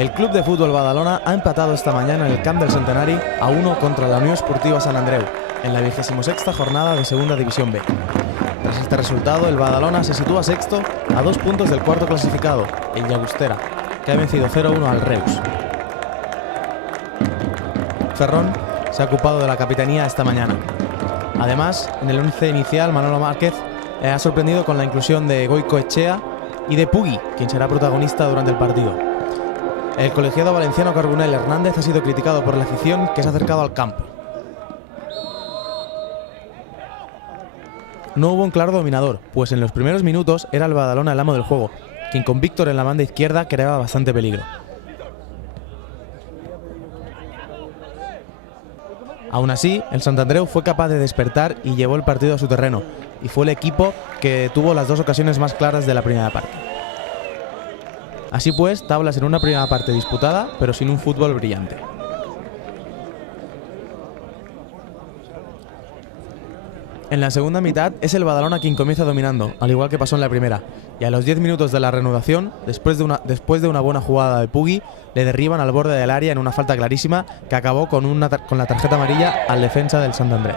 El Club de Fútbol Badalona ha empatado esta mañana en el Camp del Centenari a 1 contra la Unió Esportiva Sant Andreu, en la 26ª jornada de Segunda División B. Tras este resultado, el Badalona se sitúa sexto a 2 puntos del cuarto clasificado, el Llagostera, que ha vencido 0-1 al Reus. Ferrón se ha ocupado de la capitanía esta mañana. Además, en el 11 inicial, Manolo Márquez ha sorprendido con la inclusión de Goico Echea y de Pugui, quien será protagonista durante el partido. El colegiado valenciano Carbonell Hernández ha sido criticado por la afición que se ha acercado al campo. No hubo un claro dominador, pues en los primeros minutos era el Badalona el amo del juego, quien con Víctor en la banda izquierda creaba bastante peligro. Aún así, el Sant Andreu fue capaz de despertar y llevó el partido a su terreno, y fue el equipo que tuvo las 2 ocasiones más claras de la primera parte. Así pues, tablas en una primera parte disputada, pero sin un fútbol brillante. En la segunda mitad es el Badalona quien comienza dominando, al igual que pasó en la primera, y a los 10 minutos de la reanudación, después de una buena jugada de Pugui, le derriban al borde del área en una falta clarísima que acabó con la tarjeta amarilla al defensa del Sant Andreu.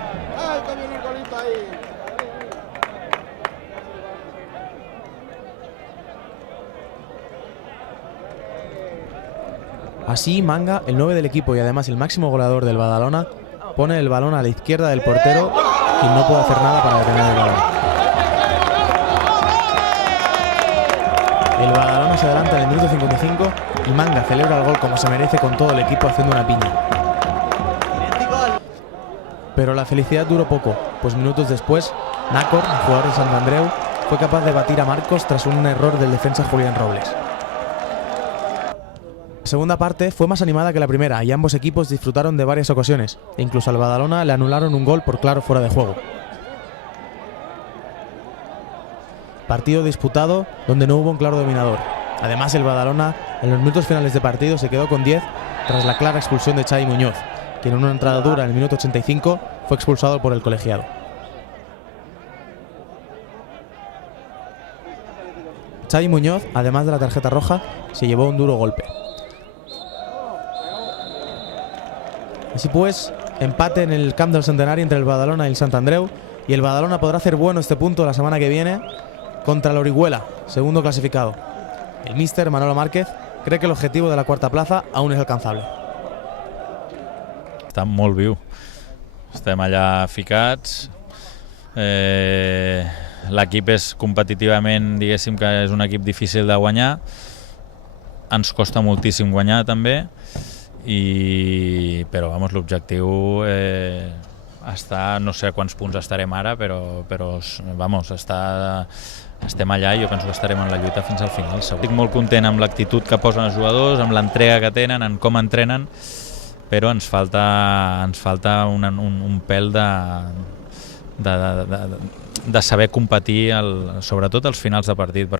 Así, Manga, el 9 del equipo y además el máximo goleador del Badalona, pone el balón a la izquierda del portero, quien no puede hacer nada para detener el balón. El Badalona se adelanta en el minuto 55 y Manga celebra el gol como se merece con todo el equipo haciendo una piña. Pero la felicidad duró poco, pues minutos después, Nácor, el jugador de Sant Andreu, fue capaz de batir a Marcos tras un error del defensa Julián Robles. La segunda parte fue más animada que la primera y ambos equipos disfrutaron de varias ocasiones, e incluso al Badalona le anularon un gol por claro fuera de juego. Partido disputado donde no hubo un claro dominador. Además, el Badalona en los minutos finales de partido se quedó con 10 tras la clara expulsión de Xavi Muñoz, quien en una entrada dura en el minuto 85 fue expulsado por el colegiado. Xavi Muñoz, además de la tarjeta roja, se llevó un duro golpe. Así pues, empate en el Camp del Centenari entre el Badalona y el Sant Andreu, y el Badalona podrá hacer bueno este punto la semana que viene contra el Orihuela, segundo clasificado. El míster Manolo Márquez cree que el objetivo de la cuarta plaza aún és alcanzable. Està molt viu. Estem allà ficats. L'equip és competitivament, diguéssim que és un equip difícil de guanyar. Ens costa moltíssim guanyar també. Però l'objectiu està, no sé a quants punts estarem ara, però estem allà i jo penso que estarem en la lluita fins al final. Estic molt content amb l'actitud que posen els jugadors, amb l'entrega que tenen, en com entrenen, però ens falta un pèl de saber competir, sobretot als finals de partit.